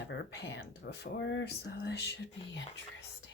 never panned before, so this should be interesting.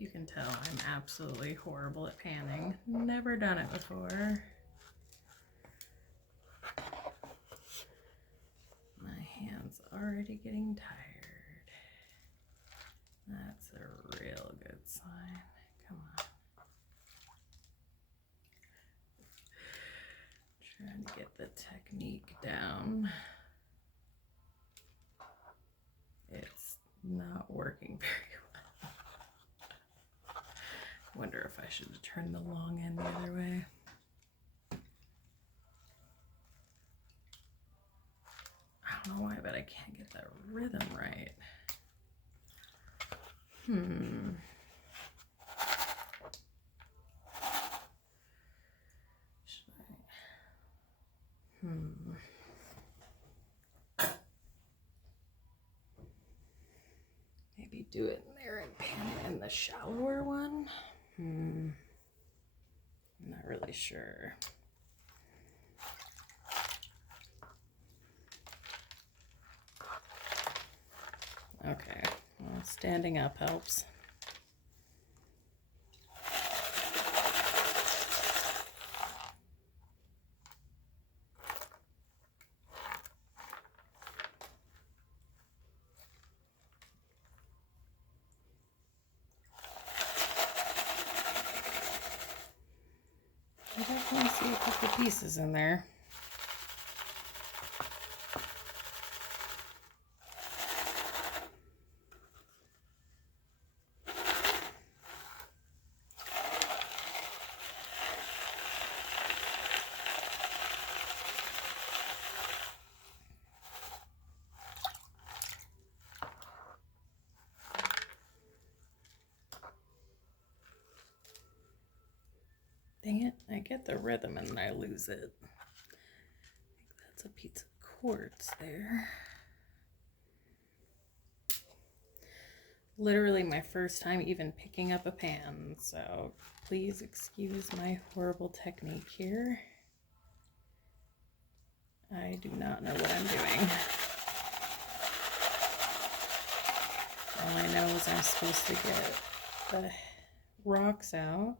You can tell I'm absolutely horrible at panning. Never done it before. My hand's already getting tired. That's a real good sign. Come on. Trying to get the technique down. It's not working very well. Wonder if I should have turned the long end the other way. I don't know why, but I can't get that rhythm right. Maybe do it in there and pan it in the shallower one. I'm not really sure. Okay, well, standing up helps. I definitely see a couple pieces in there. Dang it, I get the rhythm and then I lose it. I think that's a piece of quartz there. Literally my first time even picking up a pan, so please excuse my horrible technique here. I do not know what I'm doing. All I know is I'm supposed to get the rocks out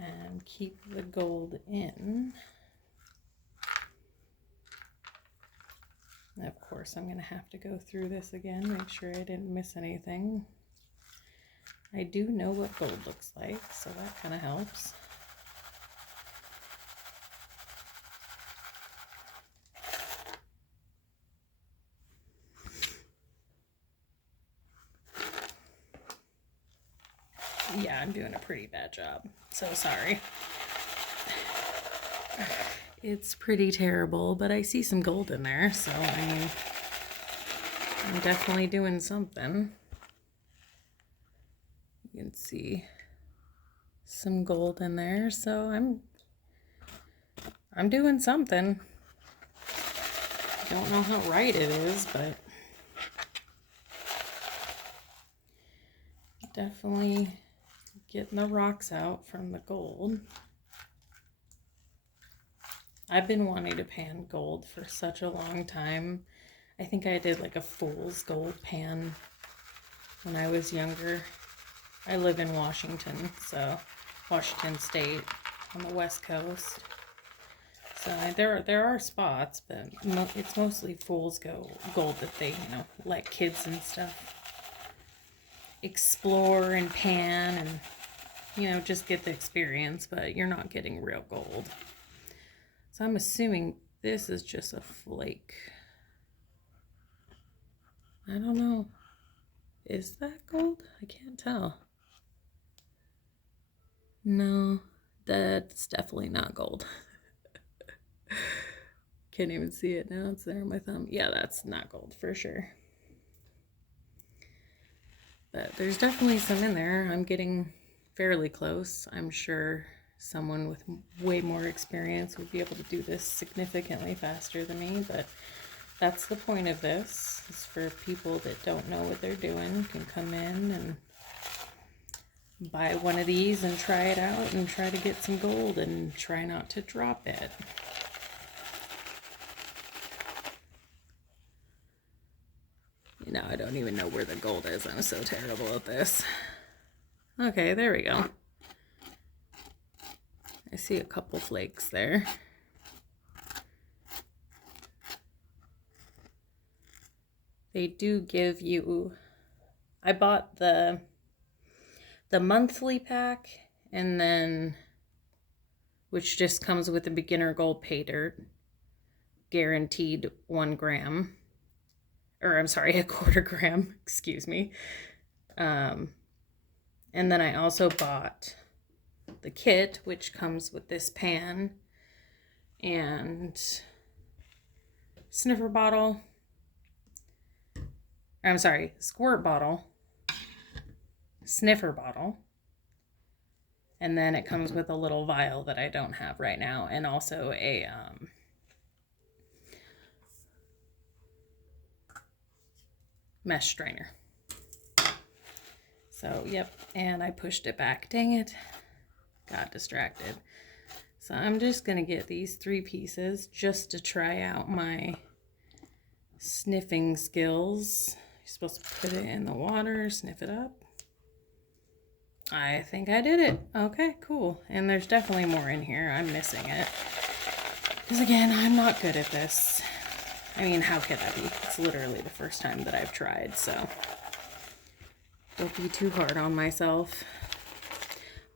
and keep the gold in. And of course, I'm going to have to go through this again, make sure I didn't miss anything. I do know what gold looks like, so that kind of helps. Yeah, I'm doing a pretty bad job. So sorry. It's pretty terrible, but I see some gold in there, so I mean, I'm definitely doing something. You can see some gold in there, so I'm doing something. Don't know how right it is, but definitely getting the rocks out from the gold. I've been wanting to pan gold for such a long time. I think I did like a fool's gold pan when I was younger. I live in Washington, so Washington State on the West Coast. So there are spots, but it's mostly fool's gold that they, let kids and stuff explore and pan and, just get the experience, but you're not getting real gold. So I'm assuming this is just a flake. I don't know. Is that gold? I can't tell. No, that's definitely not gold. Can't even see it now. It's there on my thumb. Yeah, that's not gold for sure. But there's definitely some in there. I'm getting fairly close. I'm sure someone with way more experience would be able to do this significantly faster than me, but that's the point of this. It's for people that don't know what they're doing, can come in and buy one of these and try it out and try to get some gold and try not to drop it. I don't even know where the gold is. I'm so terrible at this. Okay, there we go. I see a couple flakes there. They do give you, I bought the monthly pack, and then, which just comes with a beginner gold pay dirt, guaranteed 1 gram, or I'm sorry, a 1/4 gram, excuse me. And then I also bought the kit, which comes with this pan and sniffer bottle, or I'm sorry, squirt bottle, sniffer bottle, and then it comes with a little vial that I don't have right now, and also a mesh strainer. So yep, and I pushed it back. Dang it, got distracted. So I'm just gonna get these 3 pieces just to try out my sniffing skills. You're supposed to put it in the water, sniff it up. I think I did it. Okay, cool. And there's definitely more in here. I'm missing it. Because again, I'm not good at this. I mean, how could I be? It's literally the first time that I've tried, so don't be too hard on myself.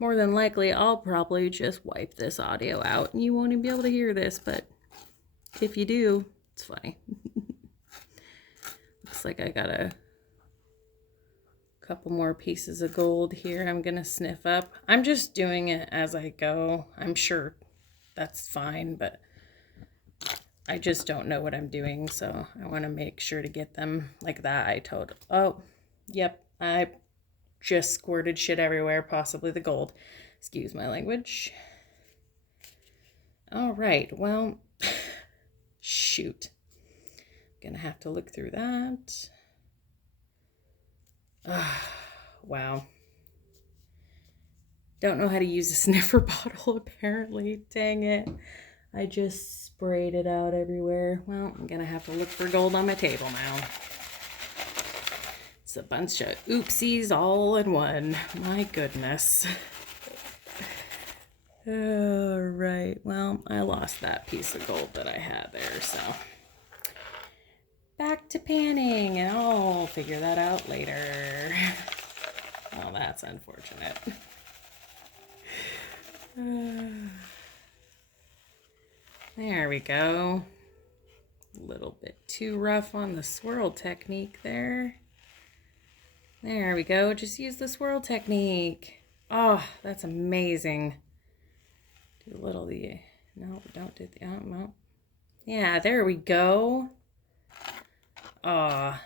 More than likely, I'll probably just wipe this audio out and you won't even be able to hear this, but if you do, it's funny. Looks like I got a couple more pieces of gold here I'm gonna sniff up. I'm just doing it as I go. I'm sure that's fine, but I just don't know what I'm doing, so I want to make sure to get them like that. Oh, yep, I just squirted shit everywhere, possibly the gold. Excuse my language. All right, well, shoot. Gonna have to look through that. Wow. Don't know how to use a sniffer bottle, apparently. Dang it. I just sprayed it out everywhere. Well, I'm gonna have to look for gold on my table now. It's a bunch of oopsies all in one. My goodness. All right. Well, I lost that piece of gold that I had there, so back to panning, and I'll figure that out later. Well, that's unfortunate. There we go. A little bit too rough on the swirl technique there. There we go. Just use the swirl technique. Oh, that's amazing. Do a little the, no, don't do the, no. Yeah, there we go. Oh,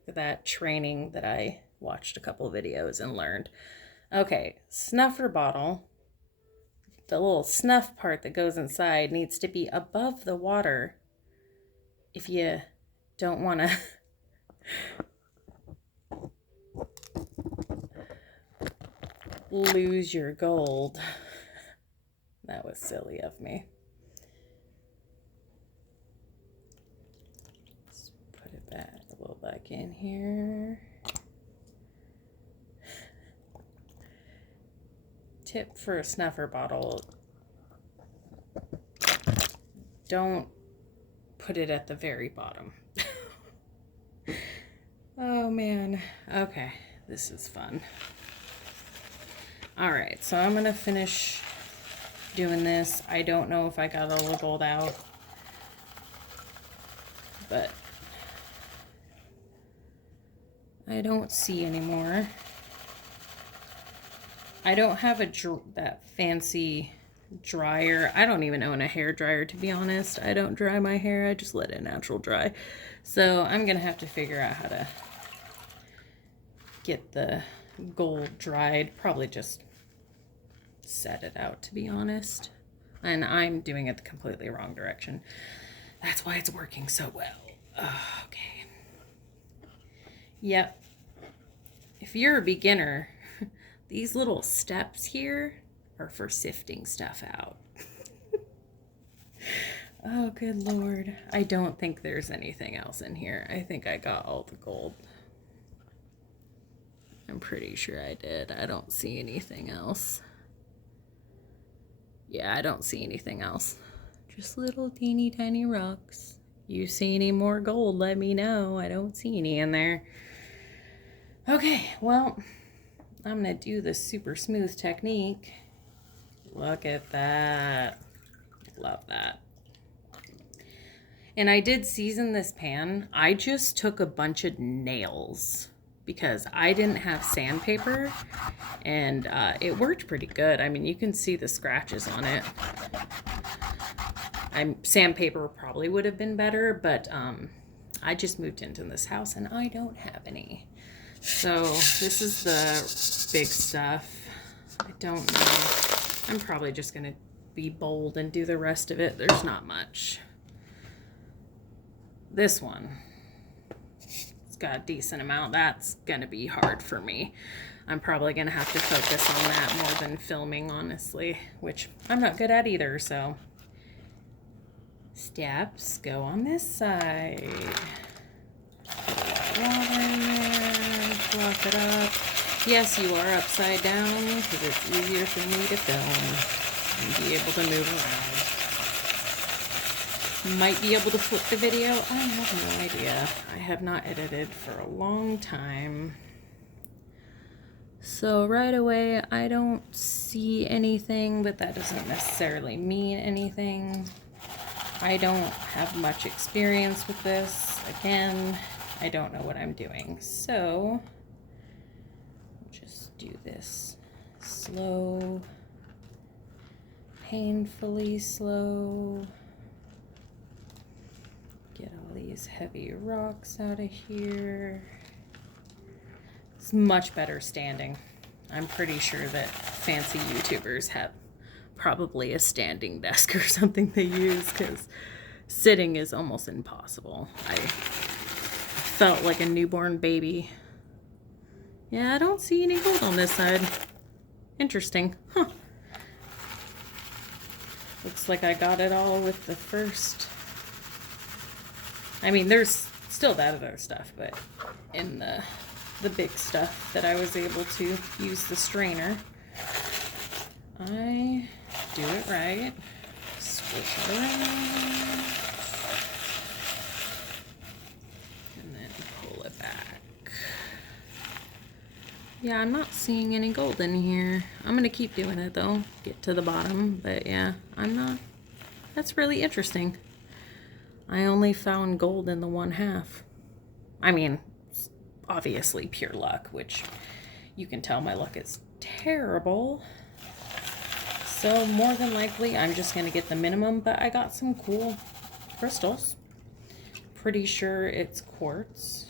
look at that training that I watched a couple videos and learned. Okay, snuffer bottle. The little snuff part that goes inside needs to be above the water if you don't want to lose your gold. That was silly of me. a little back in here. Tip for a snuffer bottle, don't put it at the very bottom. Oh man. Okay, this is fun. All right, so I'm gonna finish doing this. I don't know if I got all the gold out, but I don't see any more. I don't have that fancy dryer. I don't even own a hair dryer, to be honest. I don't dry my hair. I just let it natural dry. So I'm gonna have to figure out how to get the gold dried. Probably just set it out, to be honest. And I'm doing it the completely wrong direction. That's why it's working so well. Okay. Yep. If you're a beginner, these little steps here are for sifting stuff out. Oh, good Lord. I don't think there's anything else in here. I think I got all the gold. I'm pretty sure I did. I don't see anything else. Yeah, I don't see anything else. Just little teeny tiny rocks. You see any more gold, let me know. I don't see any in there. Okay, well, I'm gonna do the super smooth technique. Look at that. Love that. And I did season this pan. I just took a bunch of nails because I didn't have sandpaper, and it worked pretty good. I mean, you can see the scratches on it. Sandpaper probably would have been better, but I just moved into this house and I don't have any. So this is the big stuff. I don't know. I'm probably just gonna be bold and do the rest of it. There's not much. This one, it's got a decent amount. That's gonna be hard for me. I'm probably gonna have to focus on that more than filming, honestly, which I'm not good at either, so. Steps go on this side. Water in there, block it up. Yes, you are upside down because it's easier for me to film and be able to move around. Might be able to flip the video. I have no idea. I have not edited for a long time. So right away, I don't see anything, but that doesn't necessarily mean anything. I don't have much experience with this. Again, I don't know what I'm doing. So, just do this slow, painfully slow. Get all these heavy rocks out of here. It's much better standing. I'm pretty sure that fancy YouTubers have probably a standing desk or something they use, because sitting is almost impossible. I felt like a newborn baby. Yeah, I don't see any gold on this side. Interesting. Huh. Looks like I got it all with the first. I mean, there's still that other stuff, but in the big stuff that I was able to use the strainer, I do it right. Squish it around. And then pull it back. Yeah, I'm not seeing any gold in here. I'm gonna keep doing it though. Get to the bottom, but yeah, I'm not. That's really interesting. I only found gold in the 1/2. I mean, obviously pure luck, which you can tell my luck is terrible. So more than likely, I'm just gonna get the minimum, but I got some cool crystals. Pretty sure it's quartz.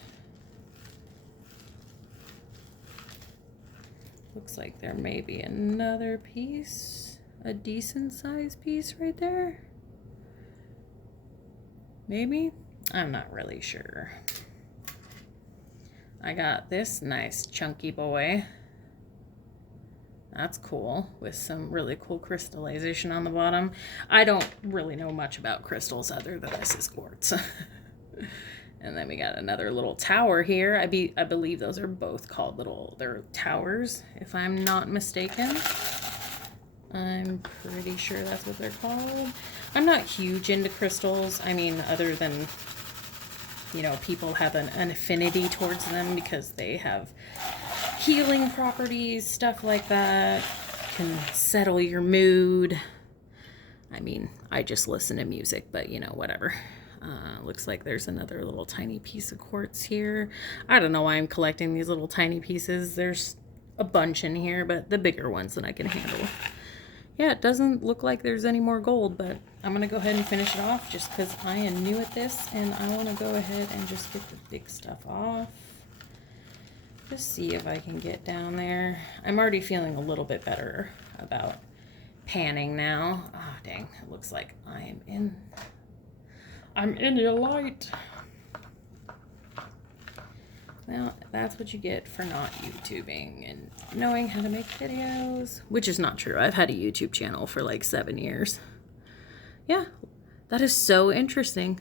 Looks like there may be another piece, a decent sized piece right there. Maybe? I'm not really sure. I got this nice chunky boy. That's cool, with some really cool crystallization on the bottom. I don't really know much about crystals other than this is quartz. And then we got another little tower here. I believe those are both called they're towers, if I'm not mistaken. I'm pretty sure that's what they're called. I'm not huge into crystals. I mean, other than, you know, people have an affinity towards them because they have healing properties, stuff like that. Can settle your mood. I mean, I just listen to music, but you know, whatever. Looks like there's another little tiny piece of quartz here. I don't know why I'm collecting these little tiny pieces. There's a bunch in here, but the bigger ones that I can handle. Yeah, it doesn't look like there's any more gold, but I'm going to go ahead and finish it off just because I am new at this and I want to go ahead and just get the big stuff off. Just see if I can get down there. I'm already feeling a little bit better about panning now. Oh, dang. It looks like I'm in your light. Well, that's what you get for not YouTubing and knowing how to make videos, which is not true. I've had a YouTube channel for like 7 years. Yeah, that is so interesting.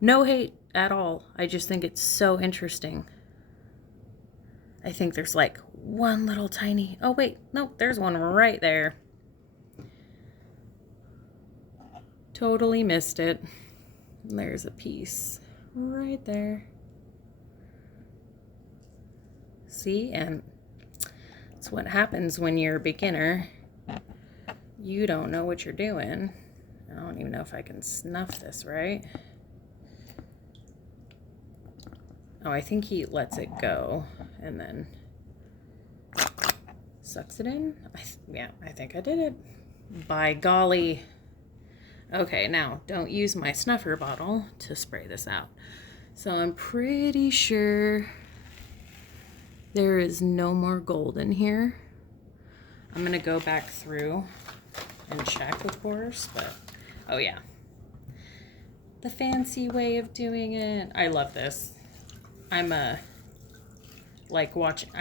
No hate at all. I just think it's so interesting. I think there's like one little tiny, oh wait, no, there's one right there. Totally missed it. There's a piece right there. See, and that's what happens when you're a beginner. You don't know what you're doing. I don't even know if I can snuff this right. Oh, I think he lets it go and then sucks it in. Yeah, I think I did it. By golly. Okay, now don't use my snuffer bottle to spray this out. So I'm pretty sure there is no more gold in here. I'm gonna go back through and check, of course, but oh yeah. The fancy way of doing it. I love this. I like watching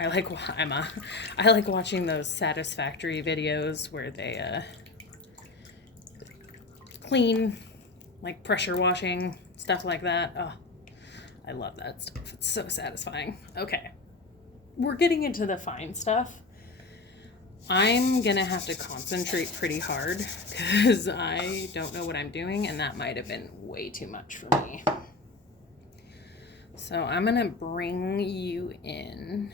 those Satisfactory videos where they clean, like pressure washing, stuff like that. Oh, I love that stuff. It's so satisfying. Okay. We're getting into the fine stuff. I'm gonna have to concentrate pretty hard because I don't know what I'm doing and that might have been way too much for me. So I'm gonna bring you in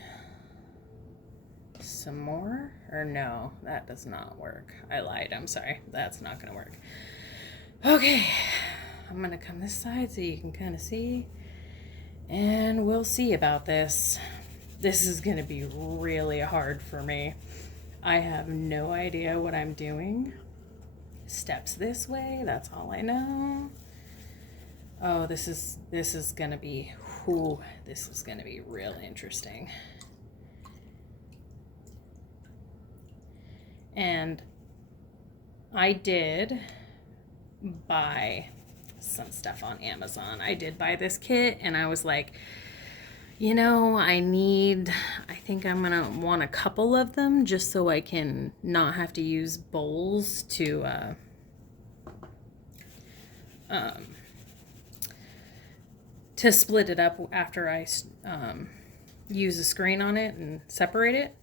some more, or no, that does not work. I lied, I'm sorry. That's not gonna work. Okay, I'm gonna come this side so you can kind of see and we'll see about this. This is gonna be really hard for me. I have no idea what I'm doing. Steps this way, that's all I know. Oh, this is gonna be, this is gonna be real interesting. And I did buy some stuff on Amazon. I did buy this kit and I was like, you know, I think I'm gonna want a couple of them just so I can not have to use bowls to split it up after I use a screen on it and separate it.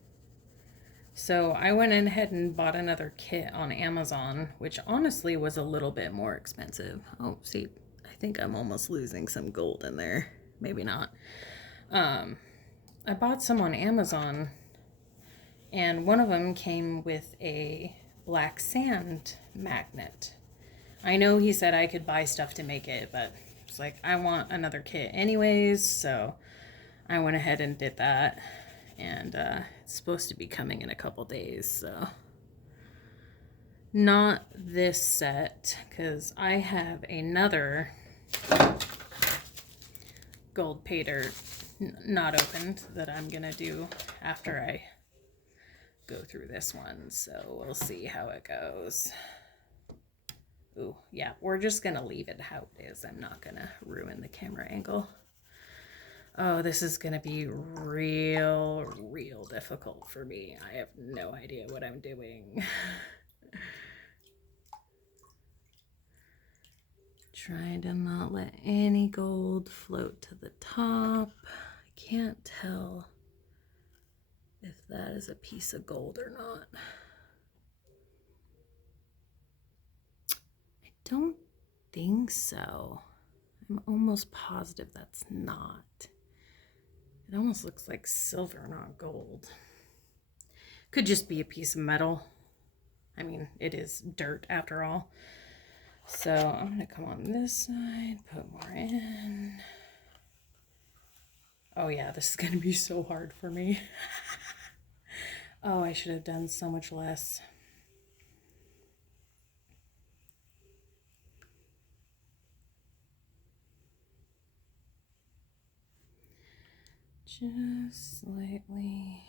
So I went ahead and bought another kit on Amazon, which honestly was a little bit more expensive. Oh, see, I think I'm almost losing some gold in there. Maybe not. I bought some on Amazon, and one of them came with a black sand magnet. I know he said I could buy stuff to make it, but it's like, I want another kit anyways, so I went ahead and did that. And it's supposed to be coming in a couple days, so not this set, because I have another gold paydirt not opened that I'm gonna do after I go through this one, so we'll see how it goes. Ooh, yeah, we're just gonna leave it how it is. I'm not gonna ruin the camera angle. Oh, this is gonna be real difficult for me. I have no idea what I'm doing. Trying to not let any gold float to the top. I can't tell if that is a piece of gold or not. I don't think so. I'm almost positive that's not. It almost looks like silver, not gold. Could just be a piece of metal. I mean, it is dirt after all. So I'm going to come on this side, put more in. Oh yeah, this is going to be so hard for me. Oh, I should have done so much less. Just slightly.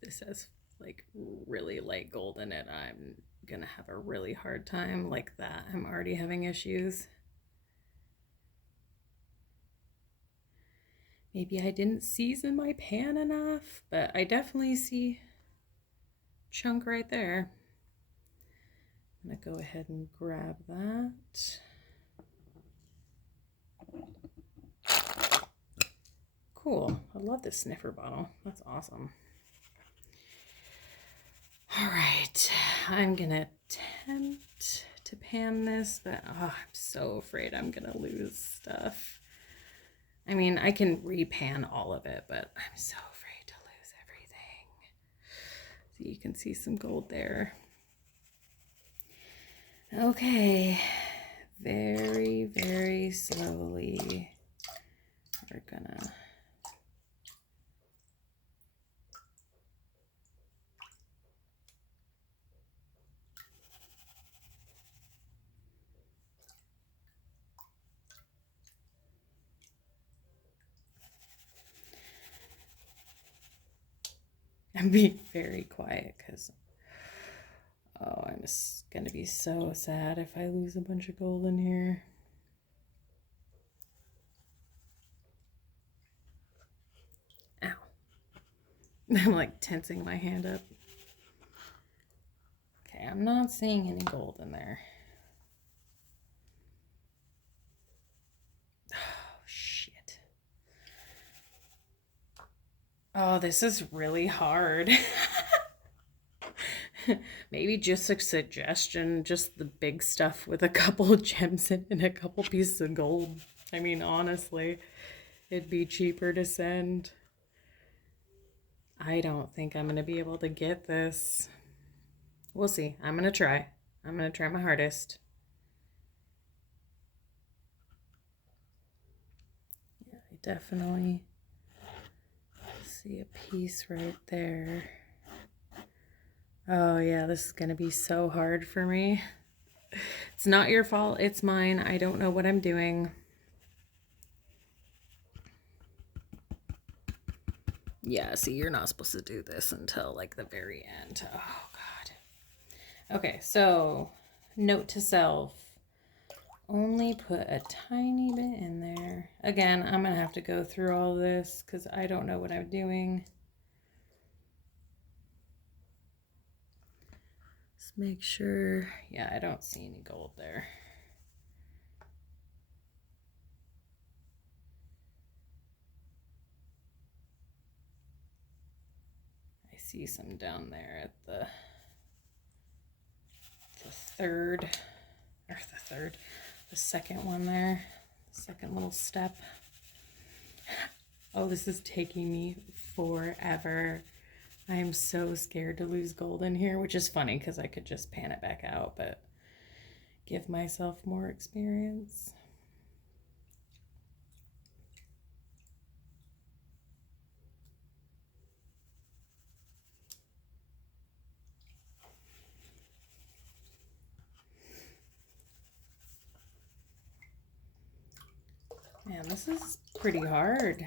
This has like really light gold in it. I'm gonna have a really hard time like that. I'm already having issues. Maybe I didn't season my pan enough, but I definitely see chunk right there. I'm gonna go ahead and grab that. Cool. I love this sniffer bottle. That's awesome. All right, I'm gonna attempt to pan this, but I'm so afraid I'm gonna lose stuff. I mean, I can repan all of it, but I'm so afraid to lose everything. So you can see some gold there. Okay, very, very slowly, we're gonna I'm being very quiet because I'm just gonna be so sad if I lose a bunch of gold in here. Ow. I'm like tensing my hand up. Okay, I'm not seeing any gold in there. Oh, shit. Oh, this is really hard. Maybe just a suggestion, just the big stuff with a couple of gems in and a couple pieces of gold. I mean, honestly, it'd be cheaper to send. I don't think I'm going to be able to get this. We'll see. I'm going to try. I'm going to try my hardest. Yeah, I definitely see a piece right there. Oh yeah, this is gonna be so hard for me. It's not your fault, it's mine. I don't know what I'm doing. Yeah, see, you're not supposed to do this until like the very end. Oh God. Okay, so note to self, only put a tiny bit in there. Again, I'm gonna have to go through all this because I don't know what I'm doing. Let's make sure. Yeah, I don't see any gold there. I see some down there at the second one there, the second little step. Oh, this is taking me forever. I am so scared to lose gold in here, which is funny because I could just pan it back out, but give myself more experience. Man, this is pretty hard.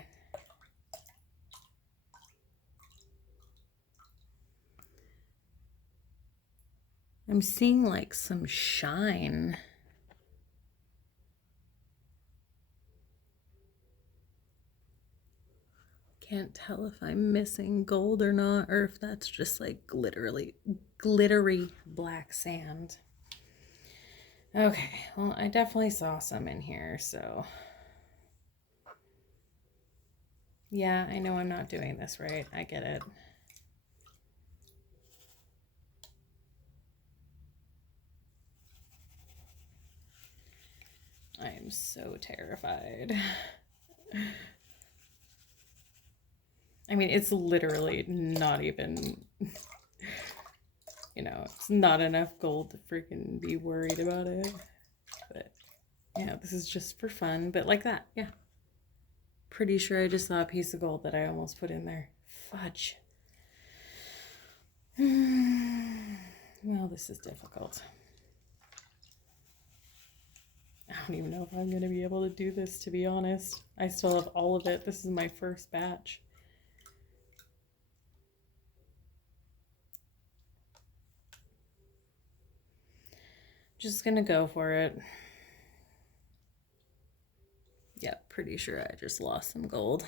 I'm seeing like some shine. Can't tell if I'm missing gold or not, or if that's just like glittery black sand. Okay, well, I definitely saw some in here, so. Yeah, I know I'm not doing this right. I get it. I am so terrified. I mean, it's literally not even, it's not enough gold to freaking be worried about it. But, this is just for fun. But like that, yeah. Pretty sure I just saw a piece of gold that I almost put in there. Fudge. Well, this is difficult. I don't even know if I'm going to be able to do this, to be honest. I still have all of it. This is my first batch. Just going to go for it. Yep, pretty sure I just lost some gold.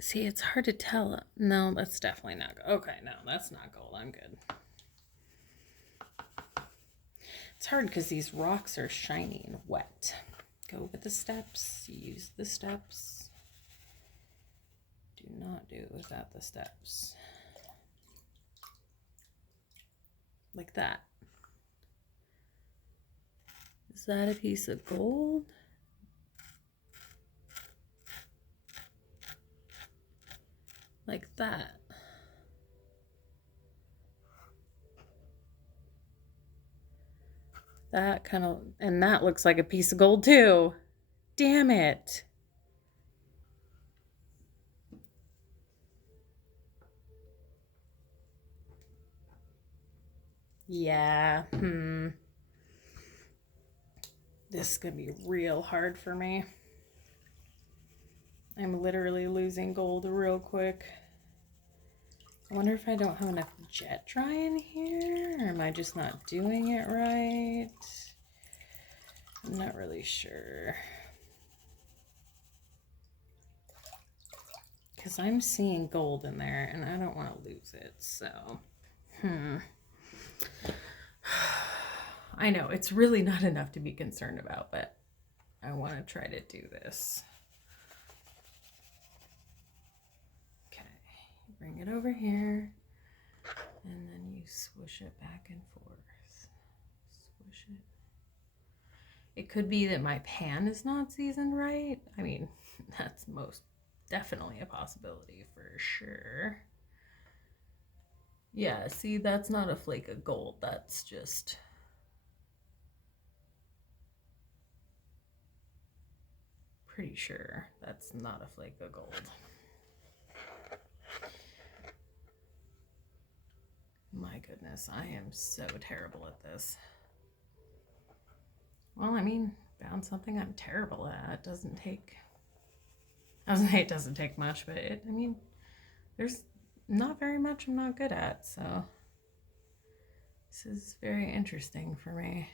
See, it's hard to tell. No, that's definitely not gold. Okay, no, that's not gold. I'm good. It's hard because these rocks are shiny and wet. Go with the steps. Use the steps. Do not do it without the steps. Like that. Is that a piece of gold? Like that. That kind of, and that looks like a piece of gold too. Damn it. Yeah, This is gonna be real hard for me. I'm literally losing gold real quick. I wonder if I don't have enough jet dry in here, or am I just not doing it right? I'm not really sure. Because I'm seeing gold in there, and I don't want to lose it, so. I know, it's really not enough to be concerned about, but I want to try to do this. Okay, bring it over here, and then you swish it back and forth. Swish it. It could be that my pan is not seasoned right. I mean, that's most definitely a possibility for sure. Yeah, see, that's not a flake of gold. That's just... pretty sure that's not a flake of gold. My goodness, I am so terrible at this. Well, I mean, found something I'm terrible at. It doesn't take... I was gonna say it doesn't take much, but I mean, there's not very much I'm not good at, so this is very interesting for me.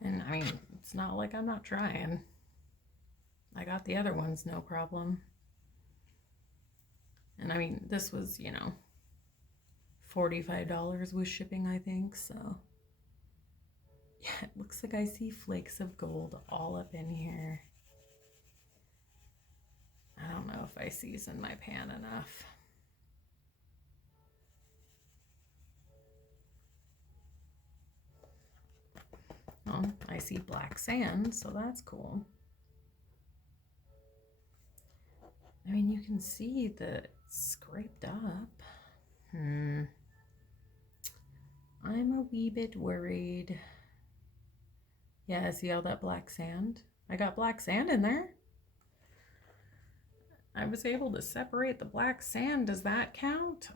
And I mean, it's not like I'm not trying. I got the other ones no problem. And I mean, this was, $45 with shipping, I think, so. Yeah, it looks like I see flakes of gold all up in here. I don't know if I seasoned my pan enough. Well, I see black sand, so that's cool. I mean, you can see that it's scraped up. I'm a wee bit worried. Yeah, see all that black sand? I got black sand in there. I was able to separate the black sand. Does that count?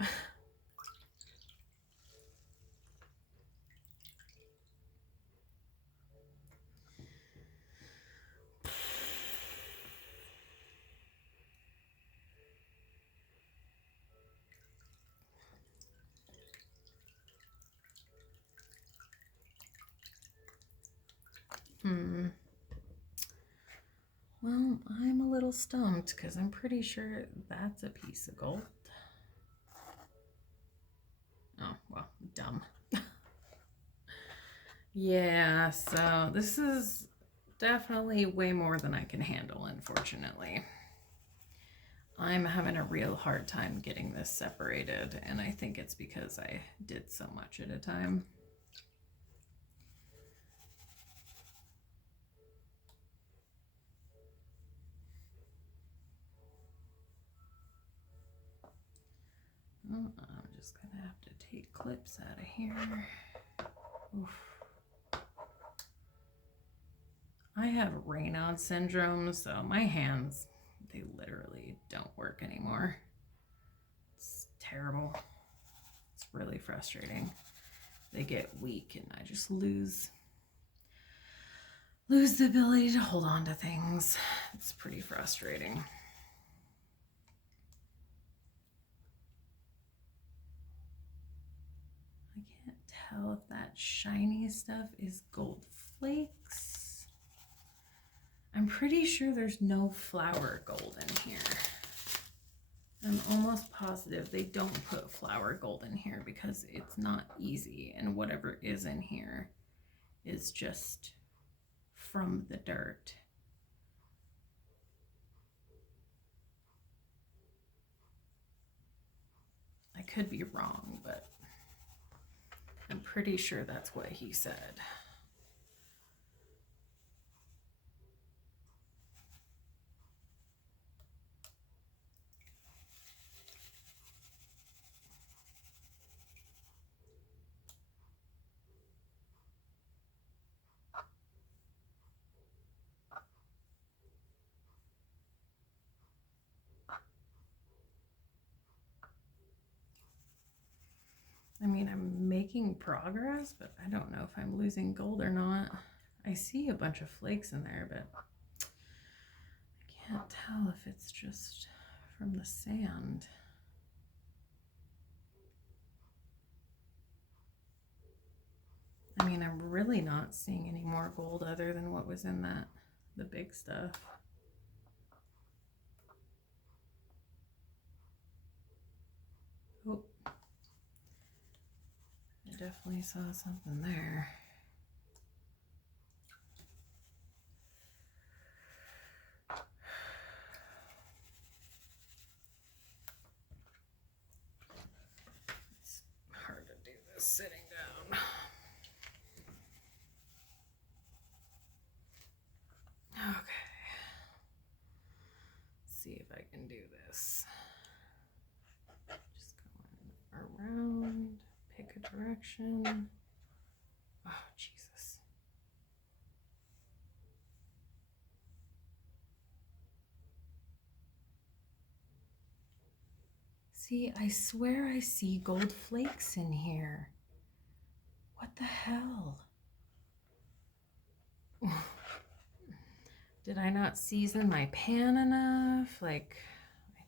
Well, I'm a little stumped because I'm pretty sure that's a piece of gold. Oh, well, dumb. Yeah, so this is definitely way more than I can handle, unfortunately. I'm having a real hard time getting this separated, and I think it's because I did so much at a time. Oh, I'm just gonna have to take clips out of here. Oof. I have Raynaud syndrome, so my hands, they literally don't work anymore. It's terrible. It's really frustrating. They get weak and I just lose the ability to hold on to things. It's pretty frustrating. I can't tell if that shiny stuff is gold flakes. I'm pretty sure there's no flour gold in here. I'm almost positive they don't put flour gold in here because it's not easy, and whatever is in here is just from the dirt. I could be wrong, but I'm pretty sure that's what he said. I mean, I'm making progress, but I don't know if I'm losing gold or not. I see a bunch of flakes in there, but I can't tell if it's just from the sand. I mean, I'm really not seeing any more gold other than what was in the big stuff. Oh, I definitely saw something there. It's hard to do this sitting down. Okay. Let's see if I can do this. Just going around, pick a direction. Oh, Jesus. See, I swear I see gold flakes in here. What the hell? Did I not season my pan enough? Like, I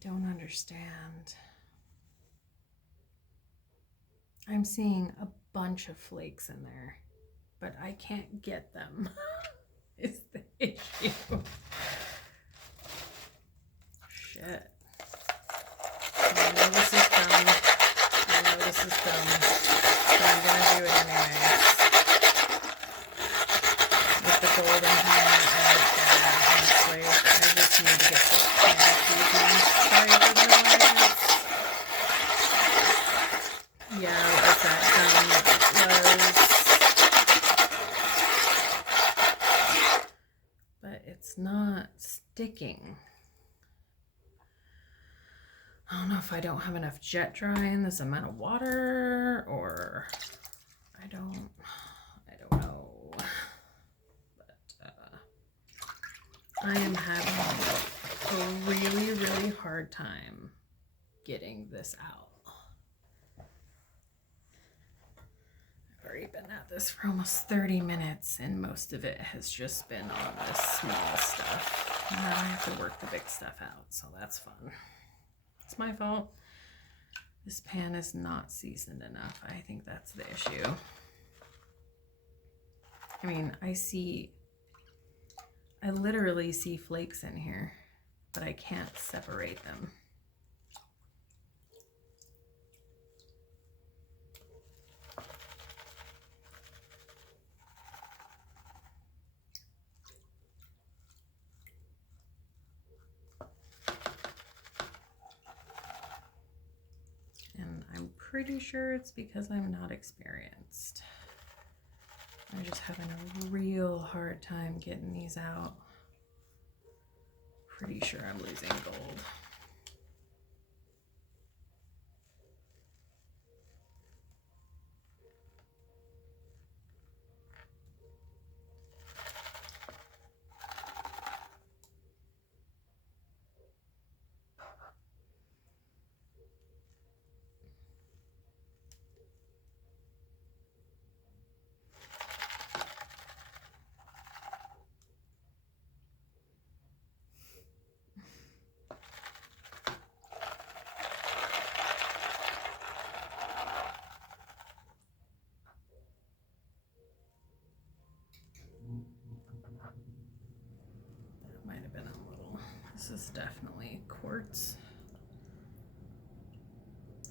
don't understand. I'm seeing a bunch of flakes in there, but I can't get them. Is the issue. Shit. I know this is dumb. I know this is dumb. But I'm gonna do it anyways. With the golden hand and honestly, I just need to get this pan seasoned. Sorry for the noise. Yeah, what was that sound? But it's not sticking. I don't know if I don't have enough jet dry in this amount of water, or I don't know. But I am having a really, really hard time getting this out. I've already been at this for almost 30 minutes, and most of it has just been on this small stuff. Now I have to work the big stuff out, so that's fun. It's my fault. This pan is not seasoned enough. I think that's the issue. I mean, I literally see flakes in here, but I can't separate them. pretty sure it's because I'm not experienced. I'm just having a real hard time getting these out. Pretty sure I'm losing gold. This is definitely quartz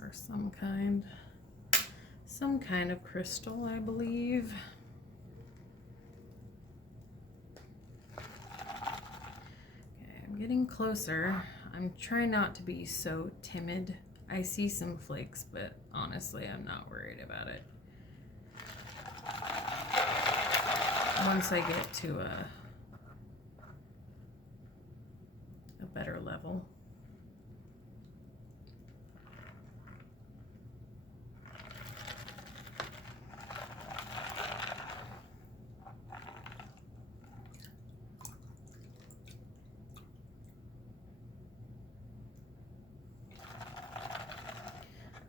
or some kind of crystal, I believe. Okay, I'm getting closer. I'm trying not to be so timid. I see some flakes, but honestly, I'm not worried about it. Once I get to a better level.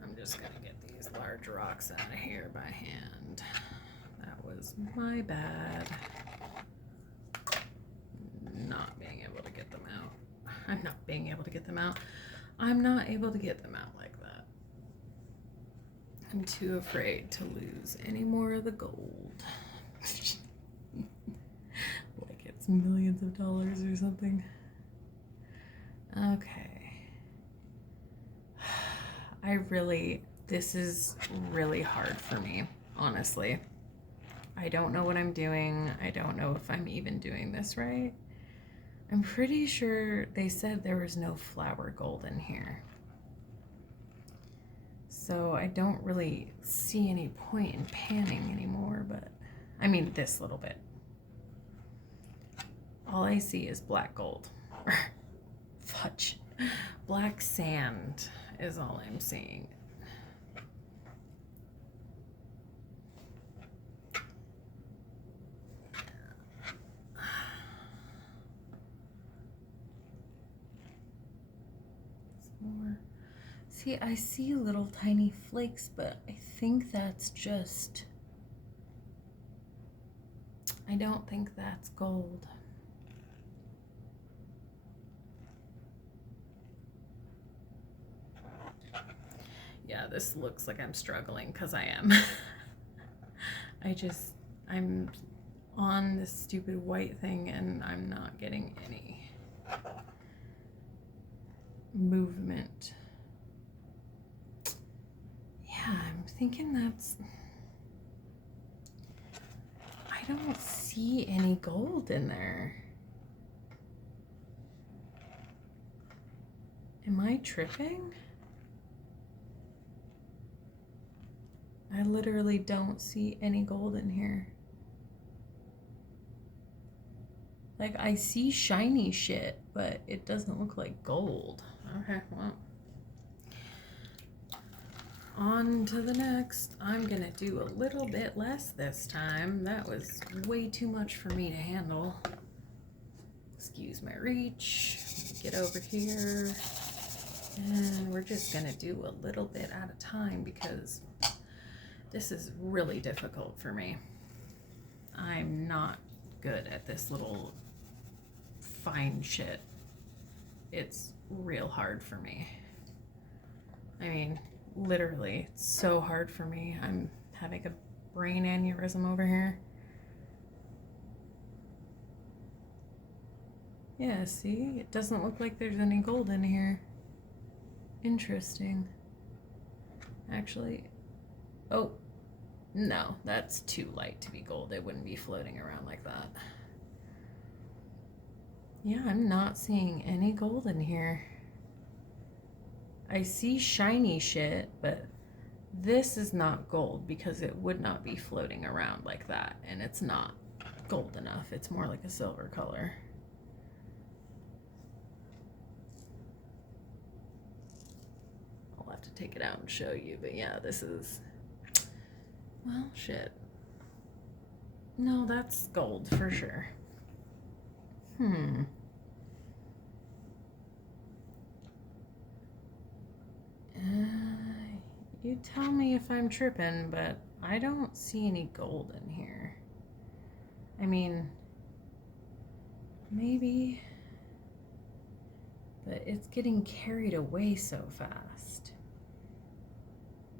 I'm just gonna get these large rocks out of here by hand. That was my bad. Not being able to get them out. I'm not being able to get them out. I'm not able to get them out like that. I'm too afraid to lose any more of the gold. Like it's millions of dollars or something. Okay. This is really hard for me, honestly. I don't know what I'm doing. I don't know if I'm even doing this right. I'm pretty sure they said there was no flower gold in here. So I don't really see any point in panning anymore, but I mean this little bit. All I see is black gold. Fudge. Black sand is all I'm seeing. More. See, I see little tiny flakes, but I think that's just... I don't think that's gold. Yeah, this looks like I'm struggling because I am. I'm on this stupid white thing and I'm not getting any movement. Yeah, I'm thinking that's... I don't see any gold in there. Am I tripping? I literally don't see any gold in here. Like, I see shiny shit, but it doesn't look like gold. Okay, well. On to the next. I'm gonna do a little bit less this time. That was way too much for me to handle. Excuse my reach. Get over here. And we're just gonna do a little bit at a time because this is really difficult for me. I'm not good at this little fine shit. It's real hard for me. I mean, literally, it's so hard for me. I'm having a brain aneurysm over here. Yeah, see? It doesn't look like there's any gold in here. Interesting. Actually, oh, no, that's too light to be gold. It wouldn't be floating around like that. Yeah, I'm not seeing any gold in here. I see shiny shit, but This is not gold because it would not be floating around like that, and it's not gold enough. It's more like a silver color. I'll have to take it out and show you, but yeah, this is, well, shit. No, that's gold for sure. You tell me if I'm tripping, but I don't see any gold in here. I mean, maybe, but it's getting carried away so fast.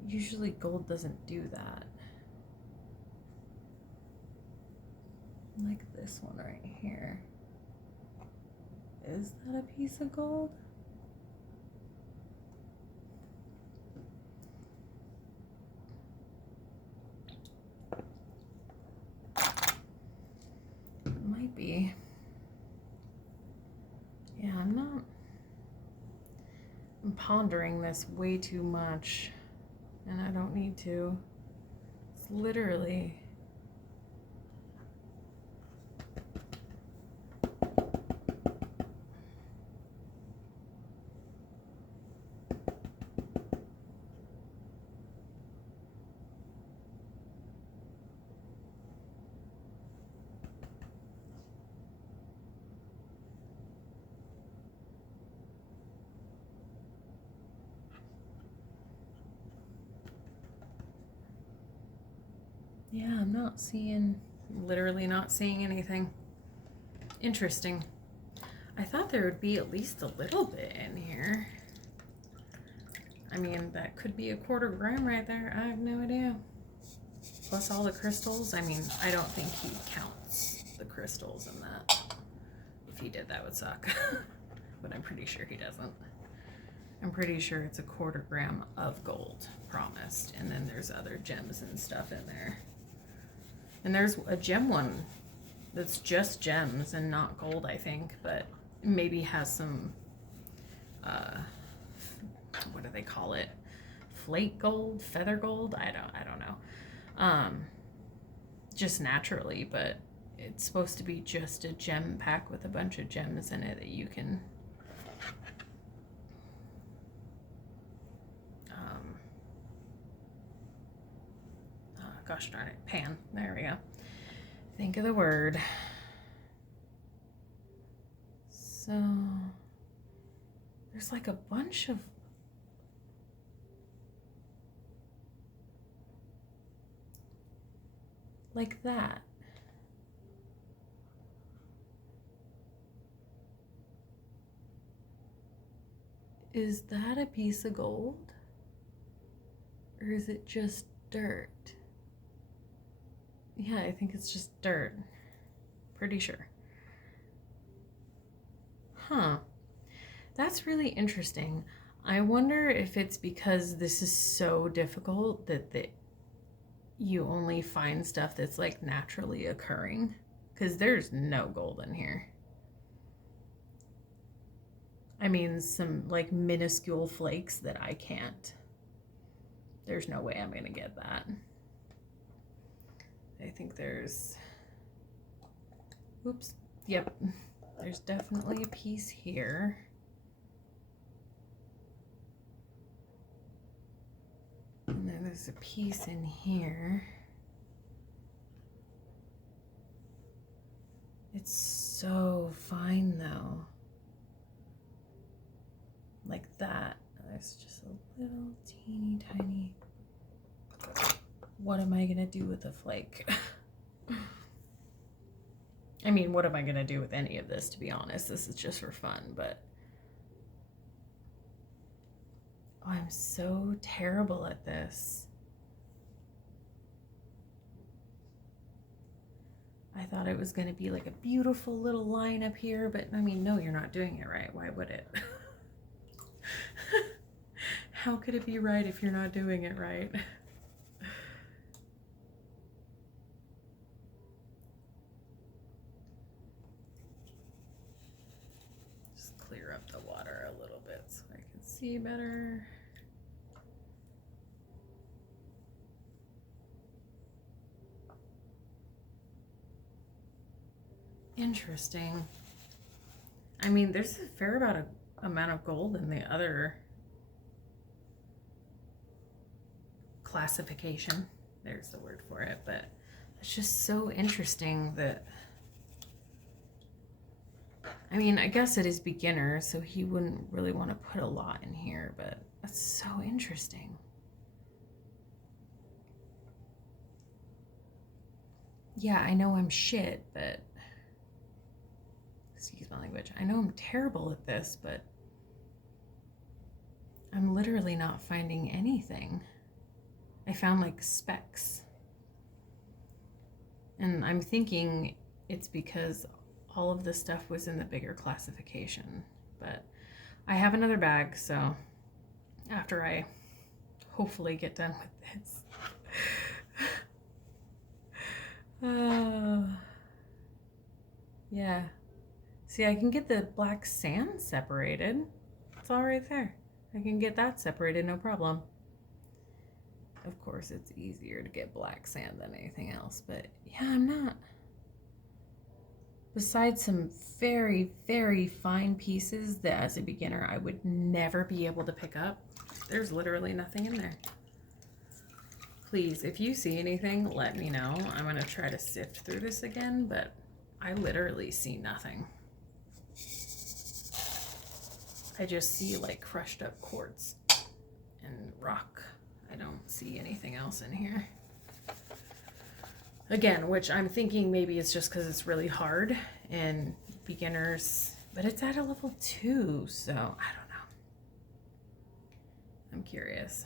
Usually gold doesn't do that. Like this one right here. Is that a piece of gold? It might be. Yeah, I'm pondering this way too much, and I don't need to. It's literally yeah, I'm not seeing, literally not seeing anything. Interesting. I thought there would be at least a little bit in here. I mean, that could be a 1/4 gram right there. I have no idea. Plus all the crystals. I mean, I don't think he counts the crystals in that. If he did, that would suck. But I'm pretty sure he doesn't. I'm pretty sure it's a 1/4 gram of gold promised. And then there's other gems and stuff in there. And there's a gem one that's just gems and not gold, I think, but maybe has some, what do they call it? Flake gold, feather gold? I don't know. Just naturally, but it's supposed to be just a gem pack with a bunch of gems in it that you can gosh darn it, pan. There we go. Think of the word. So there's like a bunch of like that. Is that a piece of gold? Or is it just dirt? Yeah, I think it's just dirt. Pretty sure. Huh. That's really interesting. I wonder if it's because this is so difficult that you only find stuff that's like naturally occurring. Because there's no gold in here. I mean, some like minuscule flakes that I can't. There's no way I'm going to get that. I think there's, oops, yep, there's definitely a piece here. And then there's a piece in here. It's so fine though. Like that. There's just a little teeny tiny. What am I gonna do with a flake? I mean, what am I gonna do with any of this, to be honest? This is just for fun, but oh, I'm so terrible at this. I thought it was gonna be like a beautiful little line up here, but I mean, no, you're not doing it right. Why would it? How could it be right if you're not doing it right? Just clear up the water a little bit so I can see better. Interesting. I mean, there's a fair amount of gold in the other classification. There's the word for it, but it's just so interesting that, I mean, I guess it is beginner, so he wouldn't really want to put a lot in here, but that's so interesting. Yeah, I know I'm shit, but excuse my language. I know I'm terrible at this, but I'm literally not finding anything. I found like specks. And I'm thinking it's because all of this stuff was in the bigger classification. But I have another bag, so after I hopefully get done with this. Yeah. See, I can get the black sand separated. It's all right there. I can get that separated, no problem. Of course, it's easier to get black sand than anything else, but yeah, I'm not. Besides some very, very fine pieces that as a beginner I would never be able to pick up, there's literally nothing in there. Please, if you see anything, let me know. I'm going to try to sift through this again, but I literally see nothing. I just see like crushed up quartz and rock. I don't see anything else in here. Again, which I'm thinking maybe it's just because it's really hard and beginners, but it's at a level 2, so I don't know. I'm curious.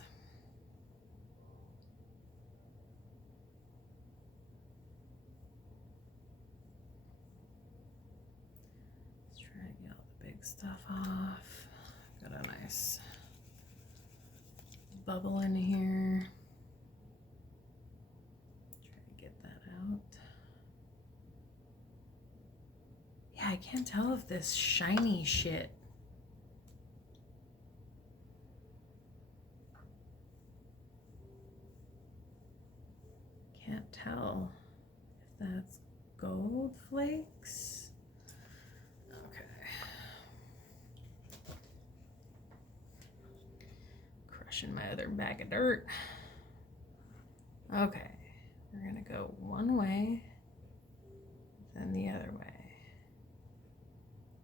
Let's try to get all the big stuff off. Got a nice bubble in here. Try to get that out. Yeah, I can't tell if this shiny shit. Can't tell if that's gold flakes. Okay. Crushing my other bag of dirt. Okay, we're gonna go one way, then the other way.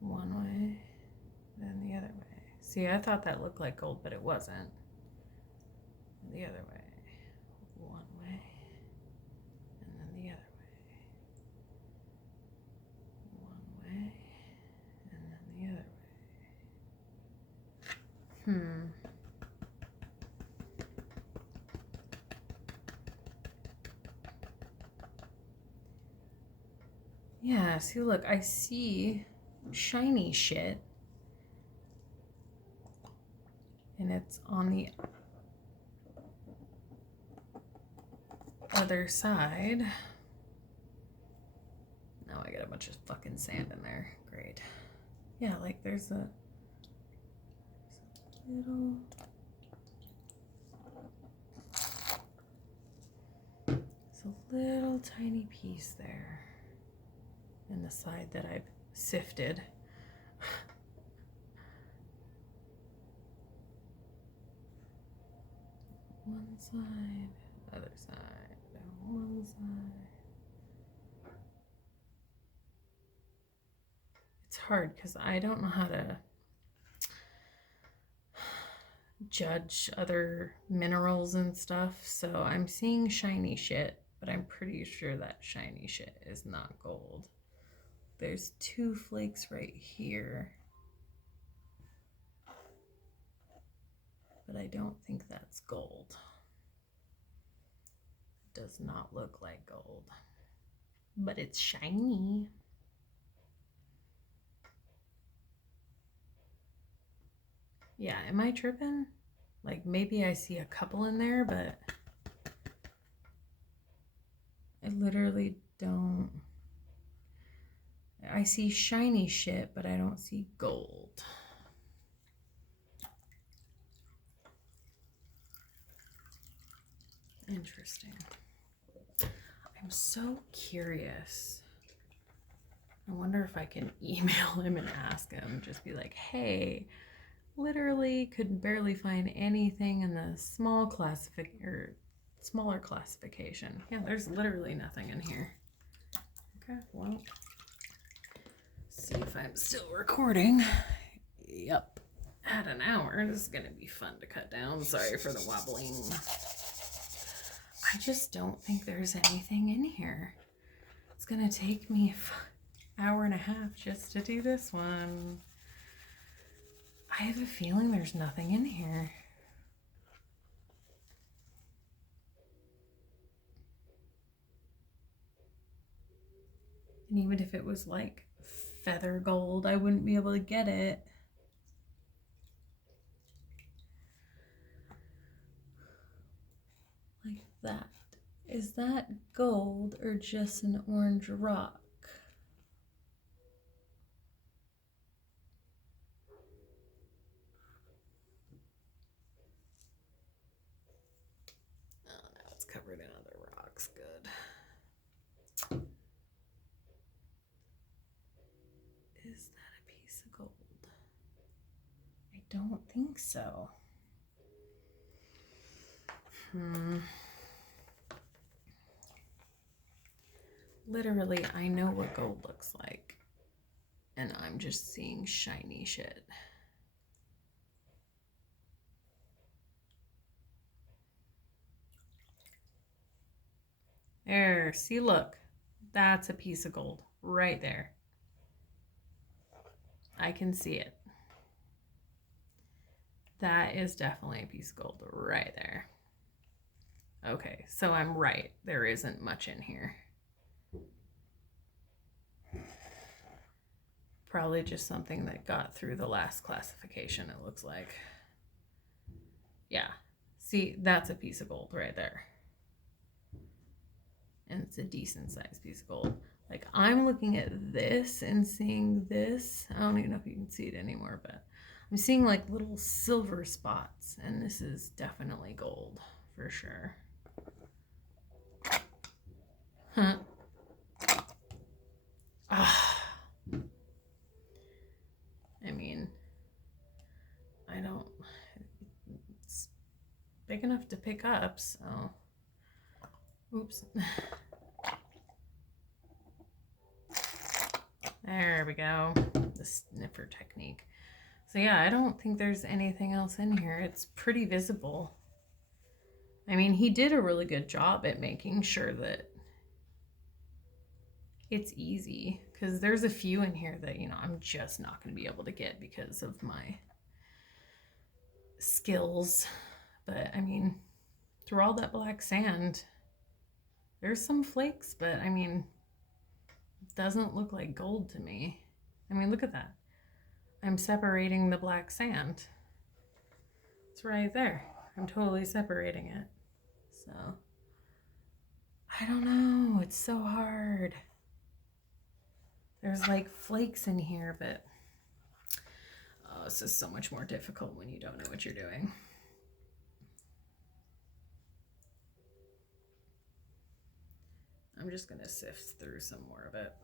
One way, then the other way. See, I thought that looked like gold, but it wasn't. The other way. One way, and then the other way. One way, and then the other way. Yeah, see, look, I see shiny shit. And it's on the other side. Now I got a bunch of fucking sand in there. Great. Yeah, like there's a little... It's a little tiny piece there. In the side that I've sifted. One side, other side, one side. It's hard because I don't know how to judge other minerals and stuff, so I'm seeing shiny shit, but I'm pretty sure that shiny shit is not gold. There's 2 flakes right here, but I don't think that's gold. It does not look like gold, but it's shiny. Yeah, am I tripping? Like maybe I see a couple in there, but I literally don't. I see shiny shit, but I don't see gold. Interesting. I'm so curious I wonder if I can email him and ask him, just be like, hey, literally could barely find anything in the smaller classification. Yeah, there's literally nothing in here. Okay, well, see if I'm still recording. Yep, at an hour. This is gonna be fun to cut down. Sorry for the wobbling. I just don't think there's anything in here. It's gonna take me an hour and a half just to do this one. I have a feeling there's nothing in here. And even if it was like feather gold, I wouldn't be able to get it. Like that. Is that gold or just an orange rock? Oh, now it's covered in other rocks. Good. Is that a piece of gold? I don't think so. Literally, I know what gold looks like, and I'm just seeing shiny shit. There, see, look, that's a piece of gold right there. I can see it. That is definitely a piece of gold right there. Okay, so I'm right. There isn't much in here. Probably just something that got through the last classification, it looks like. Yeah, see, that's a piece of gold right there. And it's a decent sized piece of gold. Like, I'm looking at this and seeing this. I don't even know if you can see it anymore, but I'm seeing like little silver spots, and this is definitely gold for sure. Huh. I mean, I don't, it's big enough to pick up, so, oops. There we go, the sniffer technique. So yeah, I don't think there's anything else in here. It's pretty visible. I mean, he did a really good job at making sure that it's easy, because there's a few in here that, you know, I'm just not going to be able to get because of my skills. But I mean, through all that black sand, there's some flakes, but I mean, it doesn't look like gold to me. I mean, look at that. I'm separating the black sand. It's right there. I'm totally separating it. So, I don't know. It's so hard. There's like flakes in here, but oh, this is so much more difficult when you don't know what you're doing. I'm just gonna sift through some more of it.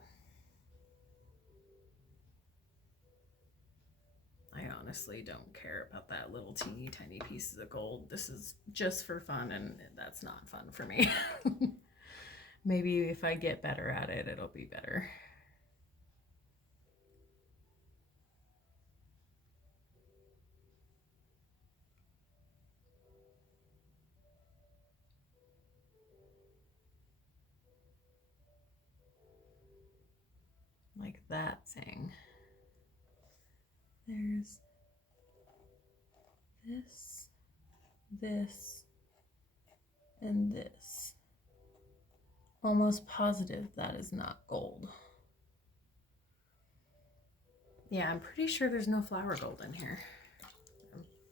I honestly don't care about that little teeny tiny pieces of gold. This is just for fun, and that's not fun for me. Maybe if I get better at it, it'll be better. Like that thing. There's this, this, and this. Almost positive that is not gold. Yeah, I'm pretty sure there's no flower gold in here.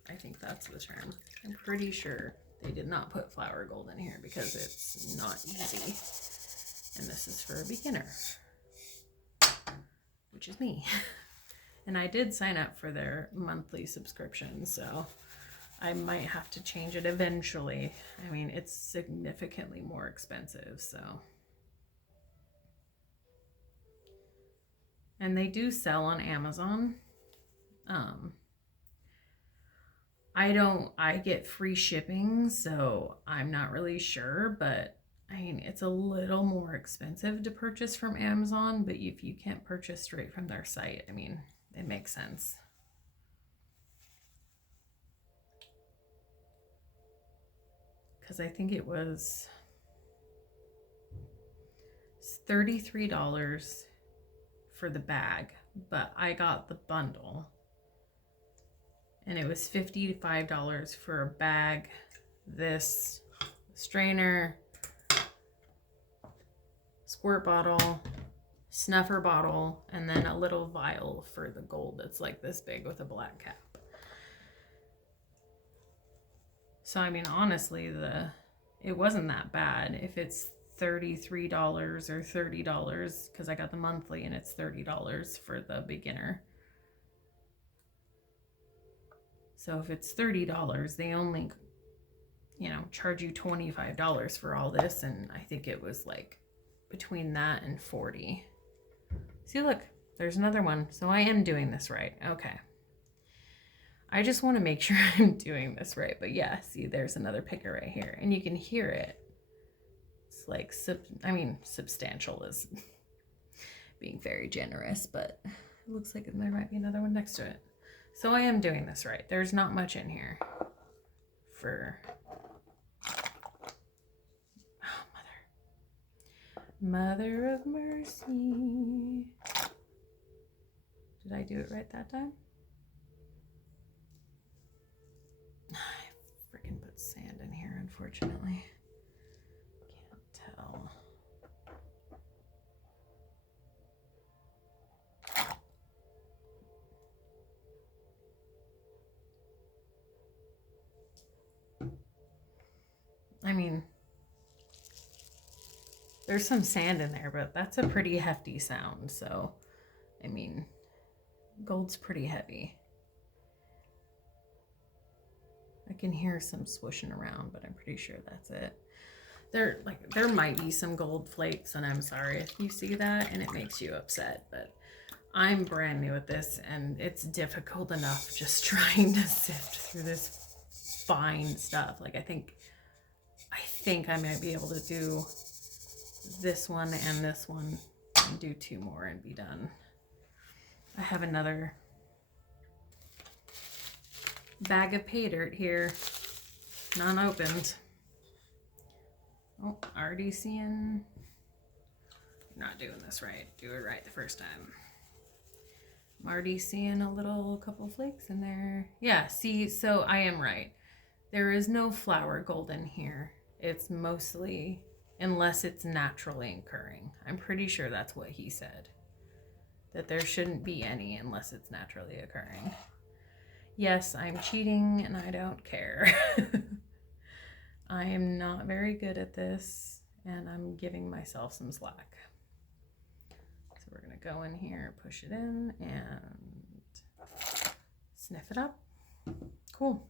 I think that's the term. I'm pretty sure they did not put flower gold in here because it's not easy. And this is for a beginner, which is me. And I did sign up for their monthly subscription, so I might have to change it eventually. I mean, it's significantly more expensive, so. And they do sell on Amazon. I get free shipping, so I'm not really sure, but I mean, it's a little more expensive to purchase from Amazon, but if you can't purchase straight from their site, I mean, it makes sense. Because I think it was $33 for the bag, but I got the bundle. And it was $55 for a bag, this strainer, squirt bottle, snuffer bottle, and then a little vial for the gold that's like this big with a black cap. So I mean, honestly, it wasn't that bad. If it's $33 or $30, because I got the monthly and it's $30 for the beginner. So if it's $30, they only, charge you $25 for all this. And I think it was like between that and $40. See, look, there's another one. So I am doing this right. Okay. I just want to make sure I'm doing this right. But yeah, see, there's another picker right here. And you can hear it. It's like, substantial is being very generous. But it looks like there might be another one next to it. So I am doing this right. There's not much in here for... Oh, Mother of mercy. Did I do it right that time? I freaking put sand in here, unfortunately. Can't tell. I mean, there's some sand in there, but that's a pretty hefty sound. So, I mean, gold's pretty heavy. I can hear some swooshing around, but I'm pretty sure that's it. There might be some gold flakes, and I'm sorry if you see that and it makes you upset, but I'm brand new at this, and it's difficult enough just trying to sift through this fine stuff. Like, I think I might be able to do this one and this one and do 2 more and be done. I have another bag of pay dirt here, non-opened. Oh, already seeing, you're not doing this right. Do it right the first time. I'm already seeing a couple flakes in there. Yeah, see, so I am right. There is no flour gold in here. It's mostly, unless it's naturally occurring. I'm pretty sure that's what he said. That there shouldn't be any unless it's naturally occurring. Yes, I'm cheating and I don't care. I am not very good at this and I'm giving myself some slack. So we're going to go in here, push it in, and sniff it up. Cool.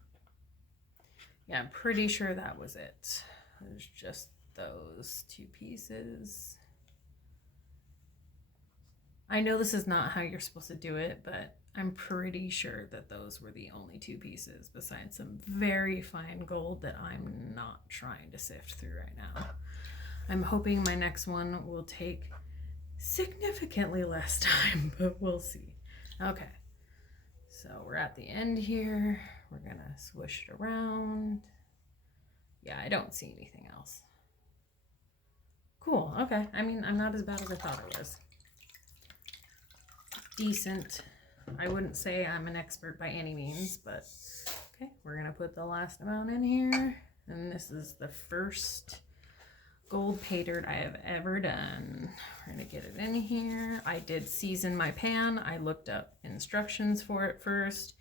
Yeah, I'm pretty sure that was it. There's just those 2 pieces. I know this is not how you're supposed to do it, but I'm pretty sure that those were the only 2 pieces besides some very fine gold that I'm not trying to sift through right now. I'm hoping my next one will take significantly less time, but we'll see. Okay, so we're at the end here. We're gonna swoosh it around. Yeah, I don't see anything else. Cool, okay. I mean, I'm not as bad as I thought I was. Decent. I wouldn't say I'm an expert by any means, but okay, we're gonna put the last amount in here. And this is the first gold pay dirt I have ever done. We're gonna get it in here. I did season my pan. I looked up instructions for it first.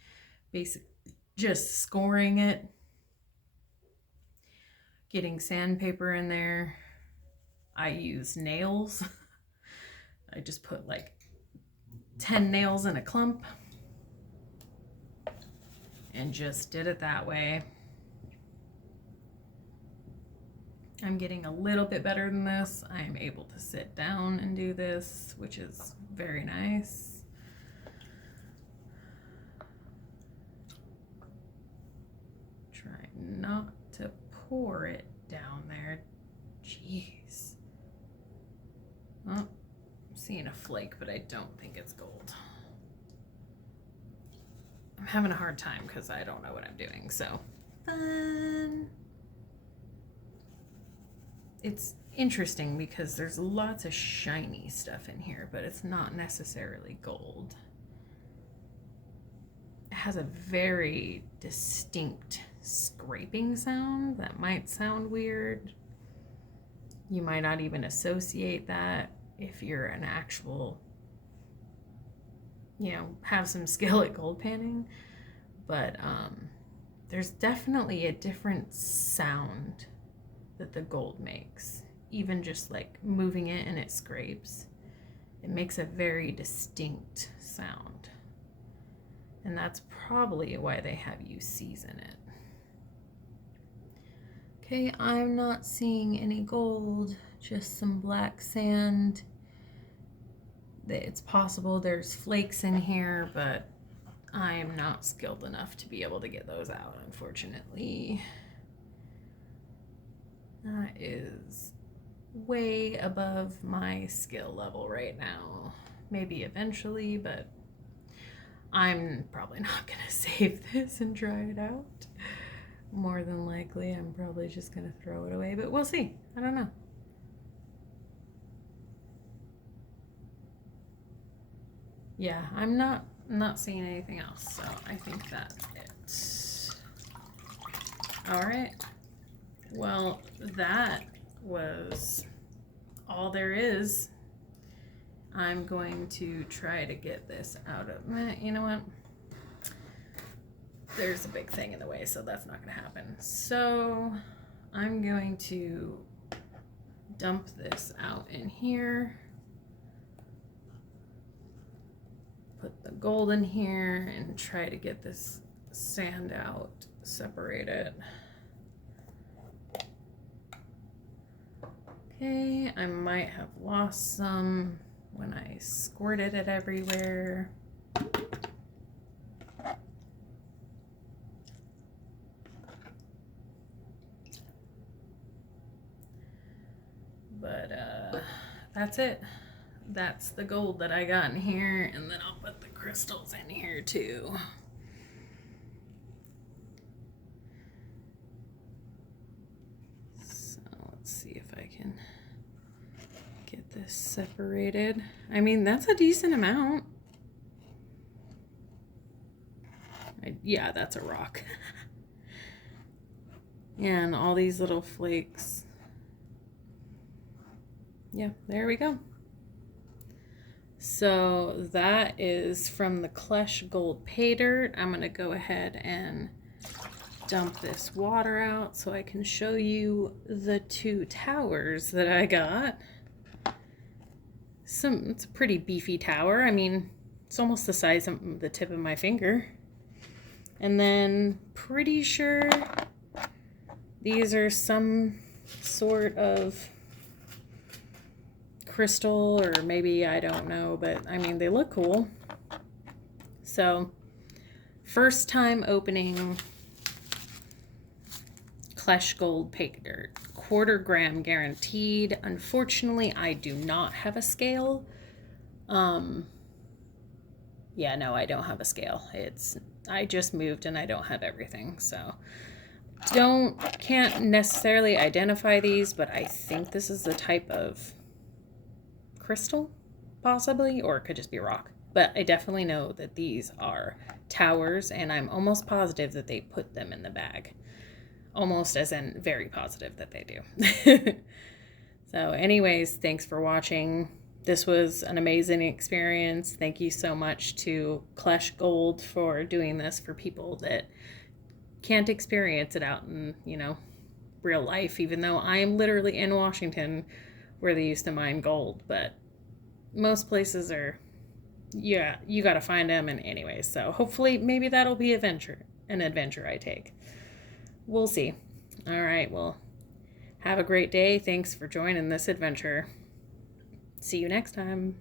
Basically, just scoring it. Getting sandpaper in there. I use nails. I just put like 10 nails in a clump and just did it that way. I'm getting a little bit better than this. I'm able to sit down and do this, which is very nice. Try not to pour it down there. Jeez. Oh, I'm seeing a flake, but I don't think it's gold. I'm having a hard time because I don't know what I'm doing, so fun. It's interesting because there's lots of shiny stuff in here, but it's not necessarily gold. It has a very distinct scraping sound that might sound weird. You might not even associate that if you're an actual, you know, have some skill at gold panning, but there's definitely a different sound that the gold makes. Even just like moving it and it scrapes, it makes a very distinct sound. And that's probably why they have you season it. Okay, I'm not seeing any gold, just some black sand. It's possible there's flakes in here, but I'm not skilled enough to be able to get those out, unfortunately. That is way above my skill level right now. Maybe eventually, but I'm probably not gonna save this and try it out. More than likely, I'm probably just gonna throw it away, but we'll see. I don't know. Yeah, I'm not seeing anything else, so I think that's it. All right. Well, that was all there is. I'm going to try to get this out of, you know what? There's a big thing in the way, so that's not going to happen. So I'm going to dump this out in here. Put the gold in here and try to get this sand out, separate it. Okay, I might have lost some when I squirted it everywhere. But that's it. That's the gold that I got in here, and then I'll put the crystals in here too. So let's see if I can get this separated. I mean, that's a decent amount. Yeah, that's a rock. And all these little flakes. Yeah, there we go. So that is from the Klesh Gold Paydirt. I'm going to go ahead and dump this water out so I can show you the two towers that I got. It's a pretty beefy tower. I mean, it's almost the size of the tip of my finger. And then pretty sure these are some sort of crystal, or maybe, I don't know, but I mean, they look cool. So first time opening Klesh Gold Paydirt, 1/4 gram guaranteed. Unfortunately, I do not have a scale. Yeah, no, I don't have a scale. I just moved and I don't have everything, so can't necessarily identify these, but I think this is the type of crystal, possibly, or it could just be rock. But I definitely know that these are towers, and I'm almost positive that they put them in the bag. Almost as in very positive that they do. So anyways, thanks for watching. This was an amazing experience. Thank you so much to Klesh Gold for doing this for people that can't experience it out in, you know, real life, even though I am literally in Washington where they used to mine gold. But most places are, yeah, you got to find them. And anyways, so hopefully maybe that'll be an adventure I take. We'll see. All right, well, Have a great day. Thanks for joining this adventure. See you next time.